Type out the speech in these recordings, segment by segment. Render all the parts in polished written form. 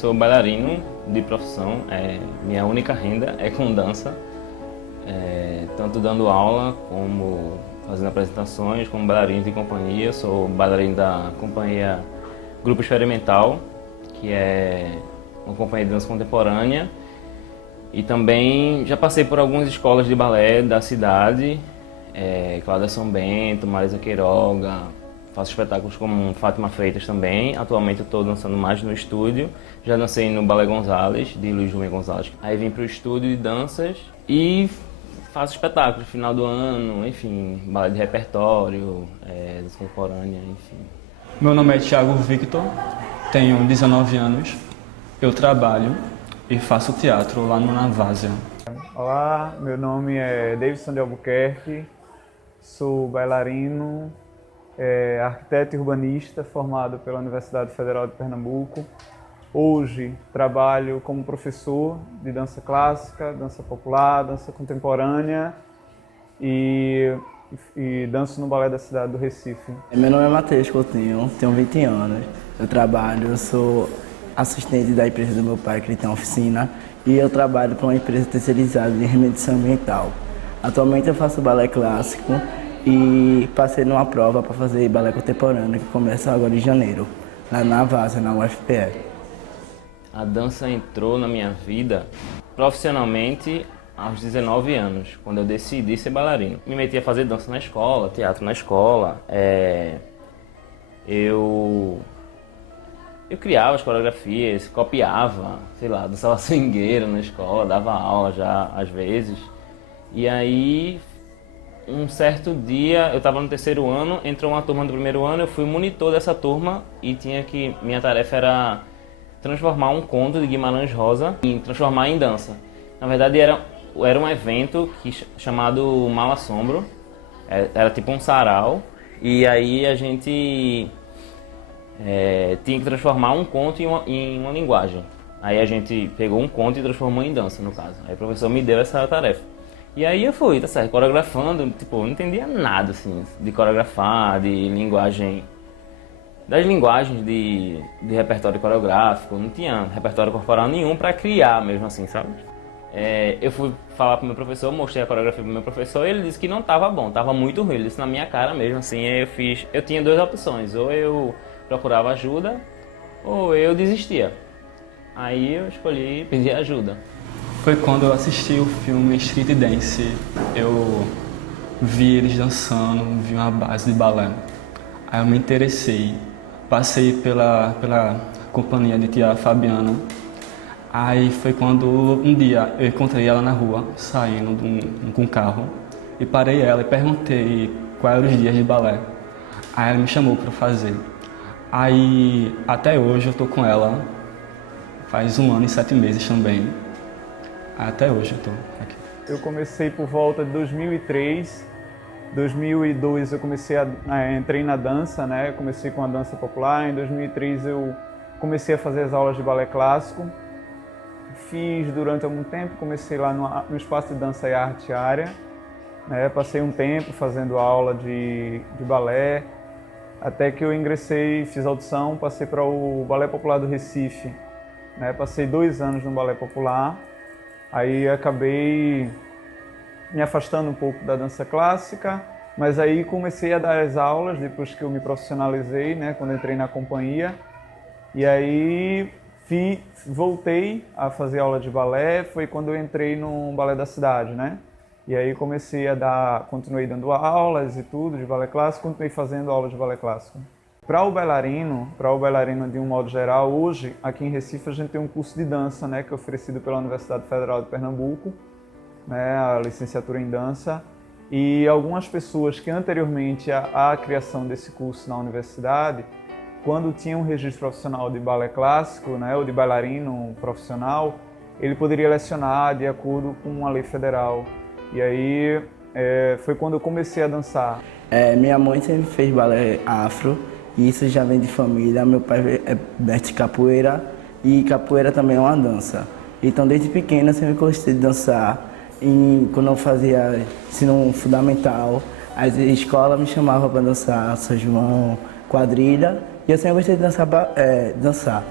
sou bailarino de profissão, minha única renda é com dança, tanto dando aula como fazendo apresentações, como bailarino de companhia. Sou bailarino da companhia Grupo Experimental, que é uma companhia de dança contemporânea, e também já passei por algumas escolas de balé da cidade, Cláudia São Bento, Marisa Queiroga. Faço espetáculos como Fátima Freitas também. Atualmente eu estou dançando mais no estúdio. Já dancei no Balé Gonzalez, de Luiz Rubem Gonzalez. Aí vim para o estúdio de danças e faço espetáculos no final do ano, enfim, balé de repertório, dança contemporânea, enfim. Meu nome é Thiago Victor, tenho 19 anos, eu trabalho e faço teatro lá no Navásia. Olá, meu nome é Davidson de Albuquerque, sou bailarino, arquiteto e urbanista formado pela Universidade Federal de Pernambuco. Hoje trabalho como professor de dança clássica, dança popular, dança contemporânea e danço no Balé da cidade do Recife. Meu nome é Matheus Coutinho, tenho 20 anos, eu trabalho, sou assistente da empresa do meu pai, que ele tem uma oficina, e eu trabalho para uma empresa terceirizada de remediação ambiental. Atualmente eu faço balé clássico e passei numa prova para fazer balé contemporâneo, que começa agora em janeiro, lá na Vaza, na UFPE. A dança entrou na minha vida profissionalmente aos 19 anos, quando eu decidi ser bailarino. Me meti a fazer dança na escola, teatro na escola. Eu criava as coreografias, copiava, sei lá, dançava swingueiro na escola, dava aula já às vezes. E aí, um certo dia, eu estava no terceiro ano, entrou uma turma do primeiro ano, eu fui monitor dessa turma e minha tarefa era transformar um conto de Guimarães Rosa e transformar em dança. Na verdade, era um evento chamado Mal Assombro, era tipo um sarau, e aí a gente tinha que transformar um conto em uma linguagem. Aí a gente pegou um conto e transformou em dança, no caso. Aí o professor me deu essa tarefa. E aí eu fui, tá certo, coreografando, tipo, não entendia nada, assim, de coreografar, de linguagem, das linguagens de repertório coreográfico. Não tinha repertório corporal nenhum para criar mesmo assim, sabe? Eu fui falar pro meu professor, mostrei a coreografia pro meu professor e ele disse que não tava bom, tava muito ruim. Ele disse na minha cara mesmo, assim. Aí eu tinha duas opções, ou eu procurava ajuda ou eu desistia. Aí eu escolhi pedir ajuda. Foi quando eu assisti o filme Street Dance. Eu vi eles dançando, vi uma base de balé. Aí eu me interessei. Passei pela companhia de tia Fabiana. Aí foi quando um dia eu encontrei ela na rua, saindo com um carro. E parei ela e perguntei quais eram os dias de balé. Aí ela me chamou para fazer. Aí até hoje eu tô com ela. Faz 1 ano e 7 meses também. Até hoje eu tô aqui. Eu comecei por volta de 2003. 2002 eu entrei na dança, né? Eu comecei com a dança popular. Em 2003 eu comecei a fazer as aulas de balé clássico. Fiz durante algum tempo, comecei lá no Espaço de Dança e Arte Área. Né? Passei um tempo fazendo aula de balé, até que eu ingressei, fiz audição, passei para o Balé Popular do Recife. Né? Passei 2 anos no Balé Popular. Aí acabei me afastando um pouco da dança clássica, mas aí comecei a dar as aulas depois que eu me profissionalizei, né, quando entrei na companhia. E aí voltei a fazer aula de balé, foi quando eu entrei no Balé da Cidade, né? E aí continuei dando aulas e tudo de balé clássico, continuei fazendo aula de balé clássico. Para o bailarino de um modo geral, hoje, aqui em Recife, a gente tem um curso de dança, né, que é oferecido pela Universidade Federal de Pernambuco, né, a licenciatura em dança. E algumas pessoas que anteriormente à criação desse curso na universidade, quando tinha um registro profissional de balé clássico, né, ou de bailarino profissional, ele poderia lecionar de acordo com a lei federal. E aí foi quando eu comecei a dançar. Minha mãe sempre fez balé afro. E isso já vem de família. Meu pai é mestre de capoeira e capoeira também é uma dança. Então, desde pequena, eu sempre gostei de dançar. Quando eu fazia ensino fundamental, a escola me chamava para dançar São João, quadrilha, e eu sempre gostei de dançar.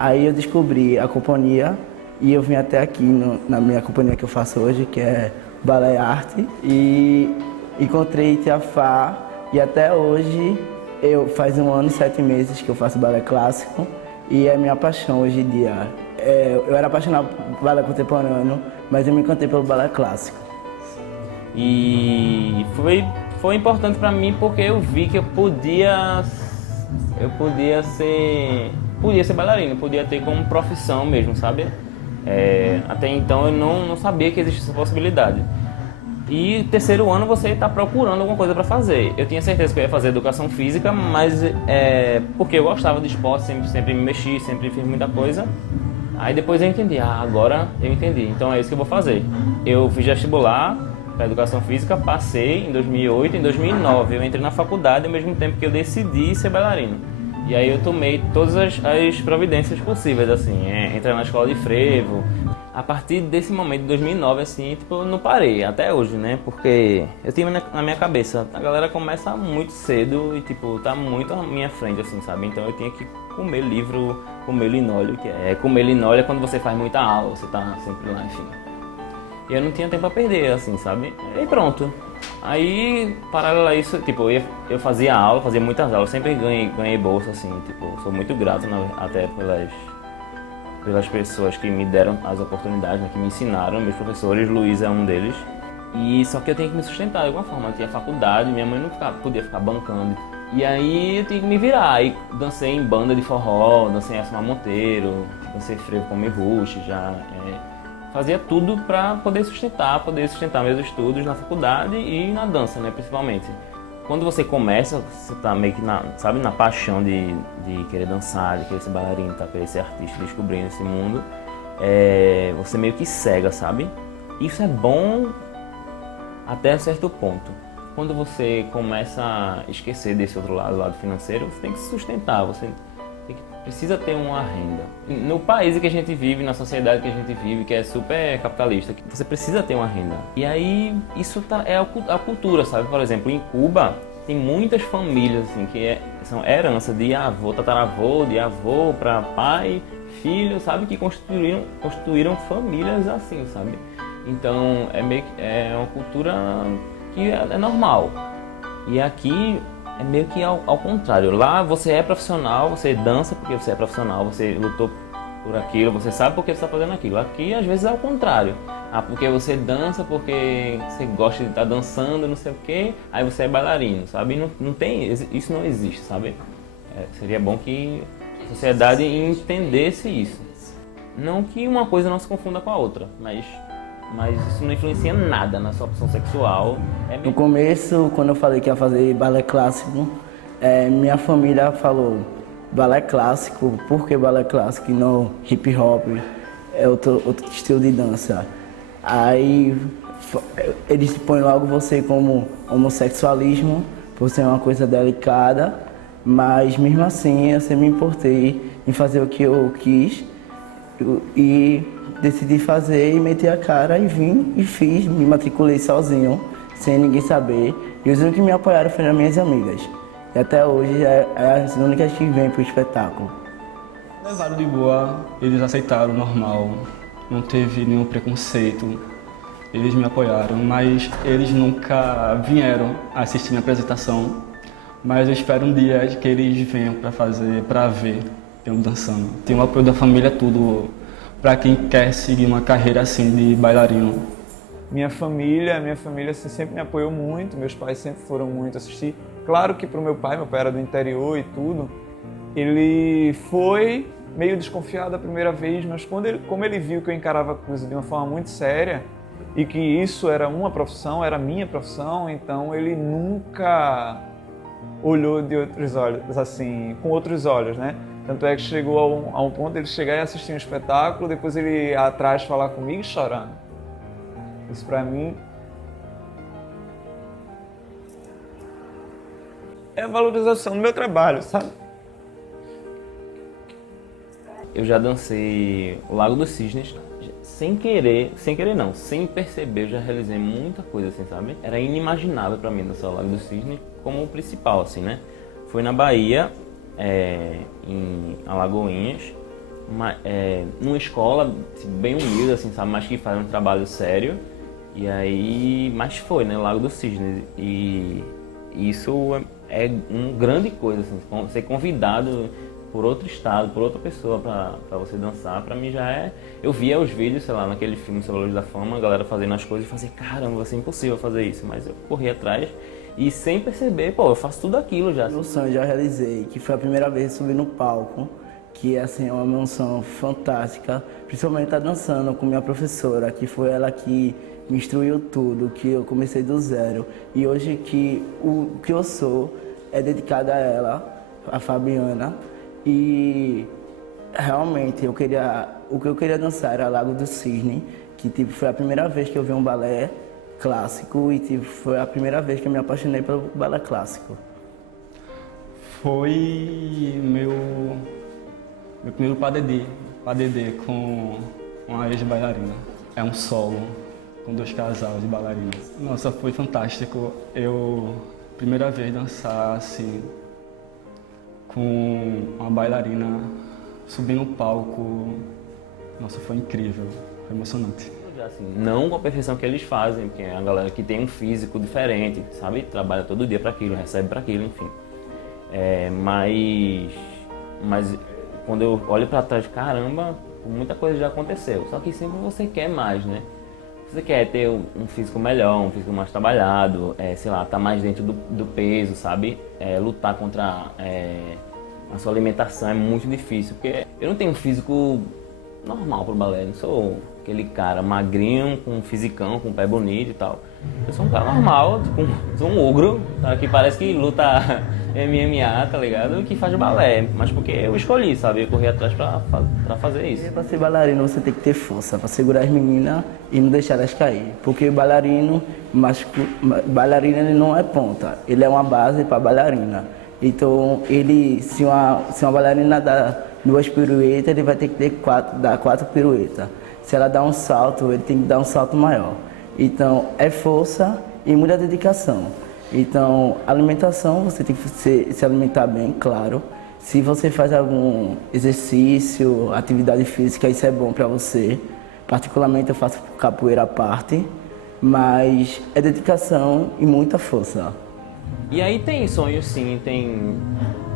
Aí eu descobri a companhia e eu vim até aqui na minha companhia que eu faço hoje, que é Balé Arte, e encontrei Tiafá e até hoje faz 1 ano e 7 meses que eu faço balé clássico e é minha paixão hoje em dia. Eu era apaixonado por balé contemporâneo, mas eu me encantei pelo balé clássico. E foi importante para mim porque eu vi que eu podia ser bailarino, podia ter como profissão mesmo, sabe? Até então eu não sabia que existia essa possibilidade. E 3º ano você está procurando alguma coisa para fazer. Eu tinha certeza que eu ia fazer educação física, mas porque eu gostava de esporte, sempre me mexi, sempre fiz muita coisa. Aí depois eu entendi, agora eu entendi, então é isso que eu vou fazer. Eu fiz vestibular para educação física, passei em 2008, em 2009 eu entrei na faculdade ao mesmo tempo que eu decidi ser bailarino. E aí eu tomei todas as providências possíveis, assim, entrar na escola de frevo. A partir desse momento, de 2009, assim, tipo, eu não parei, até hoje, né? Porque eu tinha na minha cabeça, a galera começa muito cedo e, tipo, tá muito à minha frente, assim, sabe? Então eu tinha que comer livro, comer linóleo, que comer linóleo é quando você faz muita aula, você tá sempre lá, enfim. E eu não tinha tempo a perder, assim, sabe? E pronto. Aí, paralelo a isso, tipo, eu fazia aula, fazia muitas aulas, sempre ganhei bolsa, assim, tipo, sou muito grato até pelas pessoas que me deram as oportunidades, né, que me ensinaram, meus professores, Luiz é um deles. E só que eu tinha que me sustentar de alguma forma, eu tinha faculdade, minha mãe não podia ficar bancando. E aí eu tinha que me virar, aí dancei em banda de forró, dancei em Elcimar Monteiro, dancei frevo com Rush, fazia tudo para poder sustentar meus estudos na faculdade e na dança, né, principalmente. Quando você começa, você tá meio que na paixão de querer dançar, de querer ser bailarino, tá, querer ser artista, descobrindo esse mundo, você meio que cega, sabe? Isso é bom até certo ponto. Quando você começa a esquecer desse outro lado financeiro, você tem que se sustentar, precisa ter uma renda. No país que a gente vive, na sociedade que a gente vive, que é super capitalista, você precisa ter uma renda. E aí, isso é a cultura, sabe? Por exemplo, em Cuba, tem muitas famílias, assim, que são herança de avô, tataravô, de avô para pai, filho, sabe? Que construíram famílias assim, sabe? Então, é uma cultura que é normal. E aqui é meio que ao contrário. Lá você é profissional, você dança porque você é profissional, você lutou por aquilo, você sabe porque você está fazendo aquilo. Aqui às vezes é ao contrário. Porque você dança porque você gosta de estar dançando, não sei o quê, aí você é bailarino, sabe? Não tem, isso não existe, sabe? Seria bom que a sociedade entendesse isso. Não que uma coisa não se confunda com a outra, mas isso não influencia nada na sua opção sexual. No começo, quando eu falei que ia fazer balé clássico, minha família falou, balé clássico, por que balé clássico e não hip hop? É outro estilo de dança. Aí eles põem logo você como homossexualismo, por ser uma coisa delicada, mas mesmo assim eu sempre me importei em fazer o que eu quis e decidi fazer e meti a cara e vim e fiz, me matriculei sozinho, sem ninguém saber. E os únicos que me apoiaram foram as minhas amigas. E até hoje é as únicas que vêm pro espetáculo. Levaram de boa, eles aceitaram normal, não teve nenhum preconceito. Eles me apoiaram, mas eles nunca vieram assistir minha apresentação. Mas eu espero um dia que eles venham para ver eu dançando. Tem o apoio da família, tudo, para quem quer seguir uma carreira assim de bailarino. Minha família assim, sempre me apoiou muito, meus pais sempre foram muito assistir. Claro que para o meu pai era do interior e tudo, ele foi meio desconfiado a primeira vez, mas como ele viu que eu encarava a coisa de uma forma muito séria e que isso era uma profissão, era minha profissão, então ele nunca olhou de outros olhos, assim, com outros olhos, né? Tanto é que chegou a um ponto de ele chegar e assistir um espetáculo, depois ele ir atrás falar comigo chorando. Isso pra mim é a valorização do meu trabalho, sabe? Eu já dancei o Lago dos Cisnes, sem querer não, sem perceber, eu já realizei muita coisa assim, sabe? Era inimaginável pra mim dançar o Lago dos Cisnes como o principal, assim, né? Foi na Bahia, em Alagoinhas, numa escola assim, bem humilde, assim, sabe? Mas que faz um trabalho sério. E aí, mas foi, né? Lago dos Cisnes. E isso é uma grande coisa, assim, ser convidado por outro estado, por outra pessoa pra você dançar, pra mim já é... Eu via os vídeos, sei lá, naquele filme Cavaleiros da Fama, a galera fazendo as coisas e fazia, caramba, vai ser impossível fazer isso. Mas eu corri atrás e sem perceber, pô, eu faço tudo aquilo já. Meu sonho eu já realizei, que foi a primeira vez que subi no palco, que assim, é uma emoção fantástica, principalmente estar dançando com minha professora, que foi ela que me instruiu tudo, que eu comecei do zero. E hoje que o que eu sou é dedicado a ela, a Fabiana, e realmente o que eu queria dançar era Lago do Cisne, que tipo, foi a primeira vez que eu vi um balé clássico e tipo, foi a primeira vez que eu me apaixonei pelo balé clássico. Foi meu primeiro PADD com uma ex-bailarina. É um solo com 2 casais de bailarinas. Nossa, foi fantástico. Primeira vez dançar assim, com uma bailarina, subir no palco. Nossa, foi incrível, foi emocionante. Assim, não com a perfeição que eles fazem, porque é a galera que tem um físico diferente, sabe? Trabalha todo dia para aquilo, recebe para aquilo, enfim. Mas quando eu olho para trás, caramba, muita coisa já aconteceu. Só que sempre você quer mais, né? Você quer ter um físico melhor, um físico mais trabalhado, sei lá, tá mais dentro do peso, sabe? Lutar contra a sua alimentação é muito difícil, porque eu não tenho um físico normal pro balé, não sou aquele cara magrinho, com um fisicão, com um pé bonito e tal. Eu sou um cara normal, tipo, sou um ogro, tá? Que parece que luta MMA, tá ligado? Que faz balé, mas porque eu escolhi, sabe? Eu corri atrás pra fazer isso. Para ser bailarino você tem que ter força para segurar as meninas e não deixar elas cair. Porque bailarino ele não é ponta, ele é uma base para bailarina. Então, se uma bailarina dá 2 piruetas, ele vai ter que dar 4 piruetas. Se ela dá um salto, ele tem que dar um salto maior. Então, é força e muita dedicação. Então, alimentação, você tem que se alimentar bem, claro. Se você faz algum exercício, atividade física, isso é bom para você. Particularmente, eu faço capoeira à parte, mas é dedicação e muita força. E aí tem sonhos sim, tem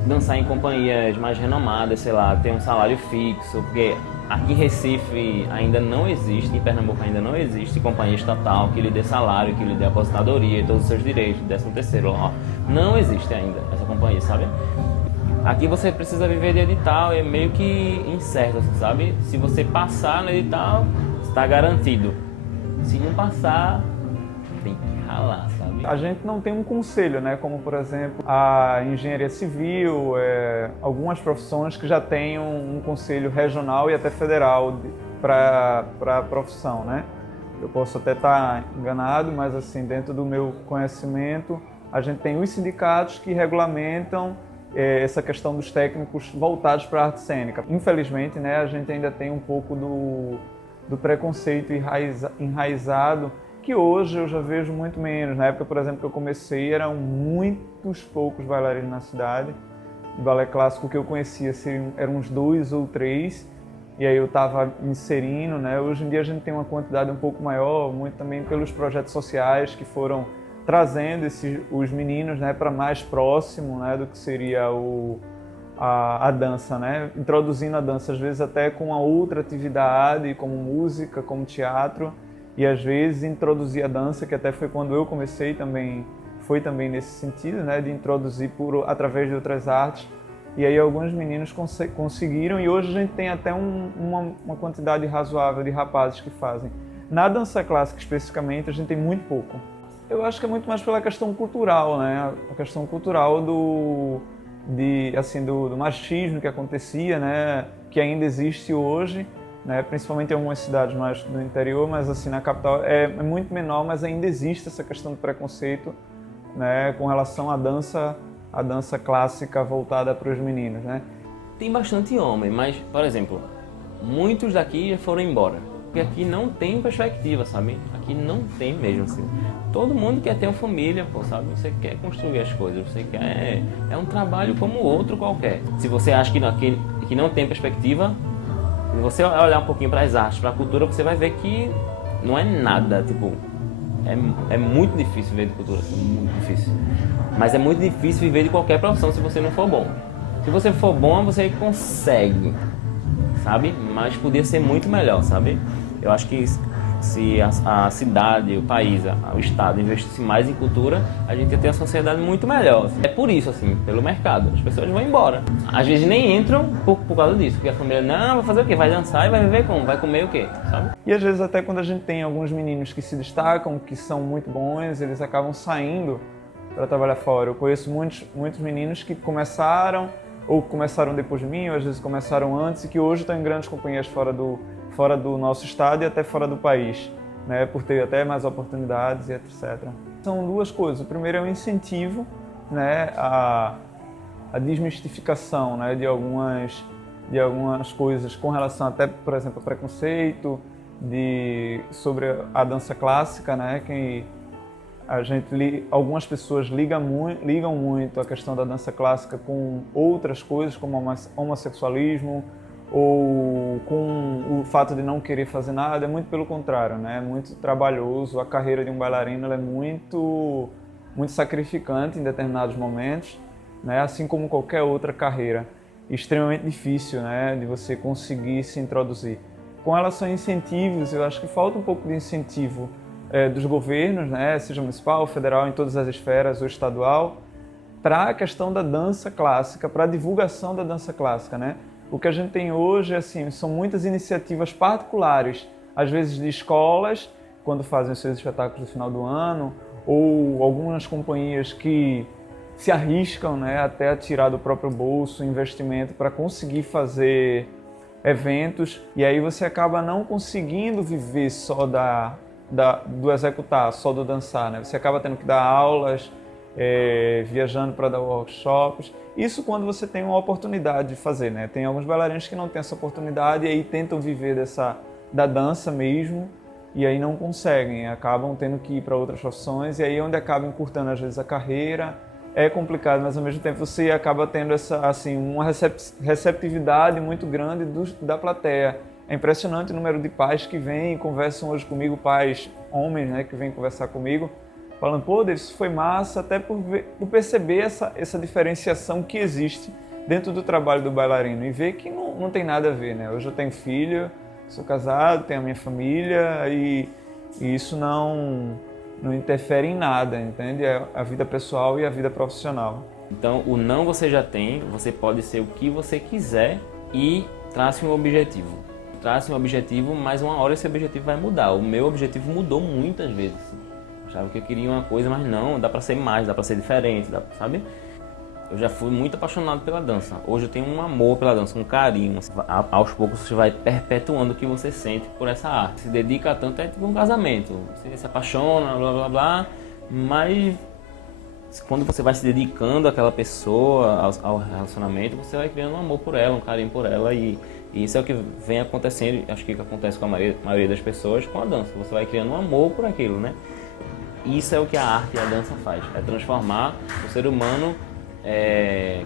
dançar em companhias mais renomadas, sei lá, ter um salário fixo, porque aqui em Recife ainda não existe, em Pernambuco ainda não existe companhia estatal que lhe dê salário, que lhe dê aposentadoria e todos os seus direitos, 13º, ó. Não existe ainda essa companhia, sabe? Aqui você precisa viver de edital, é meio que incerto, assim, sabe? Se você passar no edital, está garantido. Se não passar, tem que ralar, sabe? A gente não tem um conselho, né? Como, por exemplo, a engenharia civil, algumas profissões que já têm um conselho regional e até federal para a profissão, né? Eu posso até estar enganado, mas assim, dentro do meu conhecimento, a gente tem os sindicatos que regulamentam essa questão dos técnicos voltados para a arte cênica. Infelizmente, né, a gente ainda tem um pouco do preconceito enraizado, que hoje eu já vejo muito menos. Na época, por exemplo, que eu comecei, eram muitos poucos bailarinos na cidade. De balé clássico que eu conhecia eram uns 2 ou 3, e aí eu estava me inserindo, né? Hoje em dia a gente tem uma quantidade um pouco maior, muito também pelos projetos sociais que foram trazendo os meninos, né, para mais próximo, né, do que seria a dança, né? Introduzindo a dança, às vezes até com uma outra atividade, como música, como teatro, e às vezes introduzir a dança, que até foi quando eu comecei também, foi também nesse sentido, né, de introduzir através de outras artes. E aí alguns meninos conseguiram, e hoje a gente tem até uma quantidade razoável de rapazes que fazem. Na dança clássica especificamente, a gente tem muito pouco. Eu acho que é muito mais pela questão cultural, né? A questão cultural do machismo que acontecia, né? Que ainda existe hoje, né? Principalmente em algumas cidades mais do interior, mas assim, na capital é muito menor, mas ainda existe essa questão do preconceito, né? Com relação à dança clássica voltada para os meninos, né? Tem bastante homem, mas, por exemplo, muitos daqui já foram embora. Porque aqui não tem perspectiva, sabe? Aqui não tem mesmo, assim. Todo mundo quer ter uma família, pô, sabe? Você quer construir as coisas, você quer... É um trabalho como outro qualquer. Se você acha que não tem perspectiva, Se você olhar um pouquinho para as artes, para a cultura, você vai ver que não é nada, tipo, é muito difícil viver de cultura, assim, muito difícil. Mas é muito difícil viver de qualquer profissão se você não for bom. Se você for bom, você consegue, sabe? Mas podia ser muito melhor, sabe? Eu acho que se a cidade, o país, o estado investisse mais em cultura, a gente ia ter uma sociedade muito melhor. É por isso, assim, pelo mercado. As pessoas vão embora. Às vezes nem entram por causa disso, porque a família, não, vai fazer o quê? Vai dançar e vai viver como? Vai comer o quê? Sabe? E às vezes até quando a gente tem alguns meninos que se destacam, que são muito bons, eles acabam saindo para trabalhar fora. Eu conheço muitos meninos que começaram, ou começaram depois de mim, ou às vezes começaram antes, e que hoje estão em grandes companhias fora do nosso estado e até fora do país, né, por ter até mais oportunidades e etc. São duas coisas. O primeiro é o incentivo, né, a desmistificação, né, de algumas coisas com relação até, por exemplo, ao preconceito sobre a dança clássica, né, que algumas pessoas ligam muito a questão da dança clássica com outras coisas, como homossexualismo, ou com o fato de não querer fazer nada. É muito pelo contrário, né? É muito trabalhoso. A carreira de um bailarino ela é muito sacrificante em determinados momentos, né? Assim como qualquer outra carreira. Extremamente difícil, né? De você conseguir se introduzir. Com relação a incentivos, eu acho que falta um pouco de incentivo dos governos, né? Seja municipal, federal, em todas as esferas, ou estadual, para a questão da dança clássica, para a divulgação da dança clássica, né? O que a gente tem hoje, assim, são muitas iniciativas particulares, às vezes de escolas, quando fazem os seus espetáculos no final do ano, ou algumas companhias que se arriscam, né, até a tirar do próprio bolso investimento para conseguir fazer eventos, e aí você acaba não conseguindo viver só do executar, só do dançar, né? Você acaba tendo que dar aulas, viajando para dar workshops. Isso quando você tem uma oportunidade de fazer, né? Tem alguns bailarinos que não têm essa oportunidade e aí tentam viver da dança mesmo e aí não conseguem, acabam tendo que ir para outras profissões e aí é onde acaba encurtando às vezes a carreira. É complicado, mas ao mesmo tempo você acaba tendo uma receptividade muito grande da plateia. É impressionante o número de pais que vêm e conversam hoje comigo, pais homens, né, que vêm conversar comigo, falando, pô, isso foi massa, até por perceber essa diferenciação que existe dentro do trabalho do bailarino e ver que não tem nada a ver, né? Hoje eu tenho filho, sou casado, tenho a minha família e isso não interfere em nada, entende? É a vida pessoal e a vida profissional. Então, o não você já tem, você pode ser o que você quiser e trace um objetivo. Trace um objetivo, mas uma hora esse objetivo vai mudar. O meu objetivo mudou muitas vezes. Achava que eu queria uma coisa, mas não, dá pra ser mais, dá pra ser diferente, sabe? Eu já fui muito apaixonado pela dança. Hoje eu tenho um amor pela dança, um carinho. Aos poucos você vai perpetuando o que você sente por essa arte. Se dedica tanto, é tipo um casamento. Você se apaixona, blá blá blá, mas quando você vai se dedicando àquela pessoa, ao relacionamento, você vai criando um amor por ela, um carinho por ela e isso é o que vem acontecendo, acho que acontece com a maioria das pessoas com a dança. Você vai criando um amor por aquilo, né? Isso é o que a arte e a dança faz, é transformar o ser humano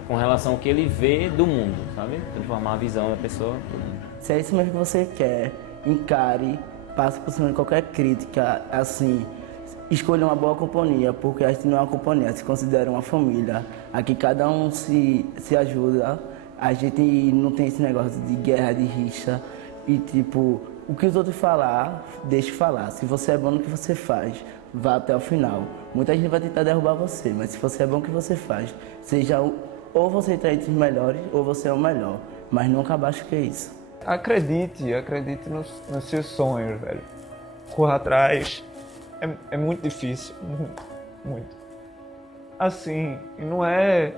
com relação ao que ele vê do mundo, sabe? Transformar a visão da pessoa do mundo. Se é isso mesmo que você quer, encare, passe por cima de qualquer crítica, assim, escolha uma boa companhia, porque a gente não é uma companhia, se considera uma família. Aqui cada um se ajuda, a gente não tem esse negócio de guerra, de rixa, e tipo, o que os outros falar, deixe falar. Se você é bom no que você faz, vá até o final. Muita gente vai tentar derrubar você, mas se você é bom no que você faz, seja ou você está entre os melhores, ou você é o melhor, mas nunca abaixo que isso. Acredite nos seus sonhos, velho. Corra atrás. É muito difícil, muito. Assim, e não é...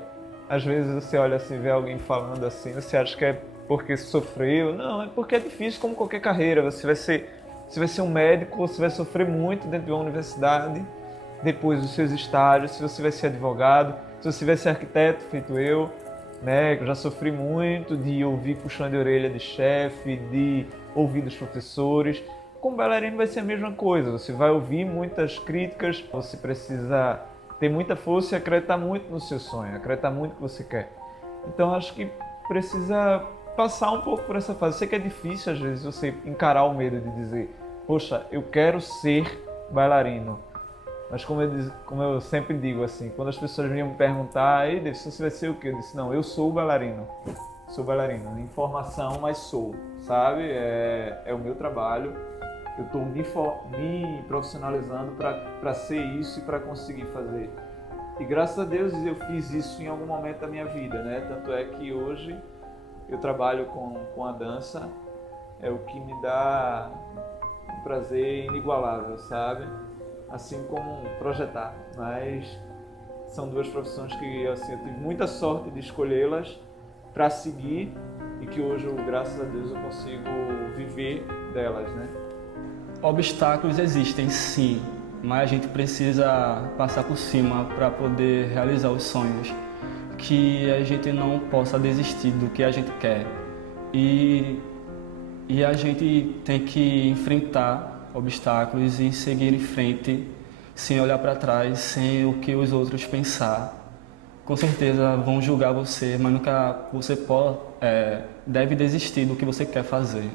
Às vezes você olha assim, vê alguém falando assim, você acha que é porque sofreu. Não, é porque é difícil como qualquer carreira. Você vai ser um médico, você vai sofrer muito dentro de uma universidade, depois dos seus estágios, se você vai ser advogado, se você vai ser arquiteto, feito eu, né? Eu já sofri muito de ouvir puxão de orelha de chefe, de ouvir dos professores. Com bailarino vai ser a mesma coisa, você vai ouvir muitas críticas, você precisa ter muita força e acreditar muito no seu sonho, acreditar muito no que você quer. Então acho que precisa passar um pouco por essa fase. Eu sei que é difícil, às vezes, você encarar o medo de dizer, poxa, eu quero ser bailarino. Mas como eu sempre digo, assim, quando as pessoas vinham me perguntar, ei, Davidson, você vai ser o quê? Eu disse, não, eu sou bailarino. Sou bailarino, em formação, mas sou, sabe? É o meu trabalho. Eu estou me profissionalizando para ser isso e para conseguir fazer. E graças a Deus eu fiz isso em algum momento da minha vida, né? Tanto é que hoje eu trabalho com a dança, é o que me dá um prazer inigualável, sabe? Assim como projetar, mas são duas profissões que assim, eu tive muita sorte de escolhê-las para seguir e que hoje, graças a Deus, eu consigo viver delas, né? Obstáculos existem sim, mas a gente precisa passar por cima para poder realizar os sonhos, que a gente não possa desistir do que a gente quer e a gente tem que enfrentar obstáculos e seguir em frente sem olhar para trás, sem o que os outros pensar. Com certeza vão julgar você, mas nunca você deve desistir do que você quer fazer.